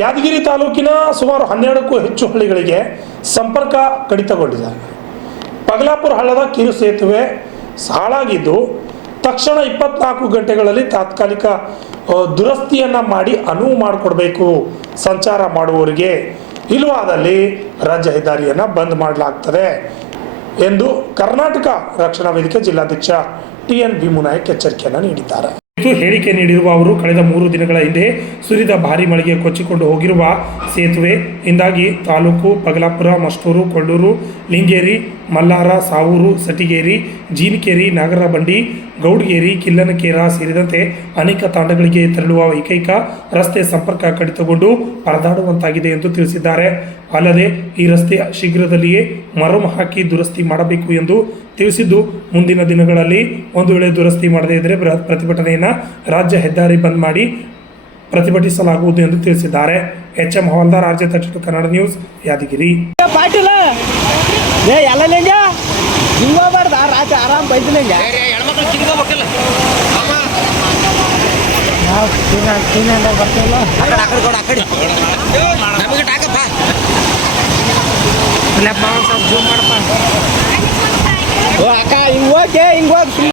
ಯಾದಗಿರಿ ತಾಲೂಕಿನ ಸುಮಾರು 12ಕ್ಕೂ ಹೆಚ್ಚು ಹಳ್ಳಿಗಳಿಗೆ ಸಂಪರ್ಕ ಕಡಿತಗೊಂಡಿದೆ. ಪಗಲಾಪುರ ಹಳ್ಳದ ಕಿರು ಸೇತುವೆ ಹಾಳಾಗಿದ್ದು ತಕ್ಷಣ 24 ಗಂಟೆಗಳಲ್ಲಿ ತಾತ್ಕಾಲಿಕ ದುರಸ್ತಿಯನ್ನು ಮಾಡಿ ಅನುವು ಮಾಡಿಕೊಡಬೇಕು ಸಂಚಾರ ಮಾಡುವವರಿಗೆ, ಇಲ್ಲವಾದಲ್ಲಿ ರಾಜ್ಯ ಹೆದ್ದಾರಿಯನ್ನು ಬಂದ್ ಮಾಡಲಾಗ್ತದೆ ಎಂದು ಕರ್ನಾಟಕ ರಕ್ಷಣಾ ವೇದಿಕೆ ಜಿಲ್ಲಾಧ್ಯಕ್ಷ ಟಿ.ಎನ್. ಭೀಮನಾಯಕ್ ಎಚ್ಚರಿಕೆಯನ್ನು ನೀಡಿದ್ದಾರೆ. ಹೇಳಿಕೆ ನೀಡಿರುವ ಅವರು ಕಳೆದ 3 ದಿನಗಳ ಹಿಂದೆ ಸುರಿದ ಭಾರಿ ಮಳೆಗೆ ಕೊಚ್ಚಿಕೊಂಡು ಹೋಗಿರುವ ಸೇತುವೆಯಿಂದಾಗಿ ತಾಲೂಕು ಪಗಲಾಪುರ, ಮಷ್ಟೂರು, ಕೊಳ್ಳೂರು, ಲಿಂಗೇರಿ, ಮಲ್ಲಾರ, ಸಾವೂರು, ಸಟಿಗೇರಿ, ಜೀನಕೇರಿ, ನಾಗರಬಂಡಿ, ಗೌಡಗೇರಿ, ಕಿಲ್ಲನಕೇರ ಸೇರಿದಂತೆ ಅನೇಕ ತಾಂಡಗಳಿಗೆ ತೆರಳುವ ಏಕೈಕ ರಸ್ತೆ ಸಂಪರ್ಕ ಕಡಿತಗೊಂಡು ಪರದಾಡುವಂತಾಗಿದೆ ಎಂದು ತಿಳಿಸಿದ್ದಾರೆ. ಅಲ್ಲದೆ ಈ ರಸ್ತೆ ಶೀಘ್ರದಲ್ಲಿಯೇ ಮರಳು ಹಾಕಿ ದುರಸ್ತಿ ಮಾಡಬೇಕು ಎಂದು ತಿಳಿಸಿದ್ದು, ಮುಂದಿನ ದಿನಗಳಲ್ಲಿ ಒಂದು ವೇಳೆ ದುರಸ್ತಿ ಮಾಡದೇ ಇದ್ದರೆ ಬೃಹತ್ ಪ್ರತಿಭಟನೆಯನ್ನು ರಾಜ್ಯ ಹೆದ್ದಾರಿ ಬಂದ್ ಮಾಡಿ ಪ್ರತಿಭಟಿಸಲಾಗುವುದು ಎಂದು ತಿಳಿಸಿದ್ದಾರೆ. ಎಚ್.ಎಂ. ಹವಾಲ್ದಾರ್, ರಾಜ್ಯ 32 ಕನ್ನಡ ನ್ಯೂಸ್, ಯಾದಗಿರಿ. ಪಾಟೀಲ ಆರಾಮ್ ಬೈದಿಲ್ಲ ಅಕ್ಕ ಹಿಂಗ್ ಹೋಗಿ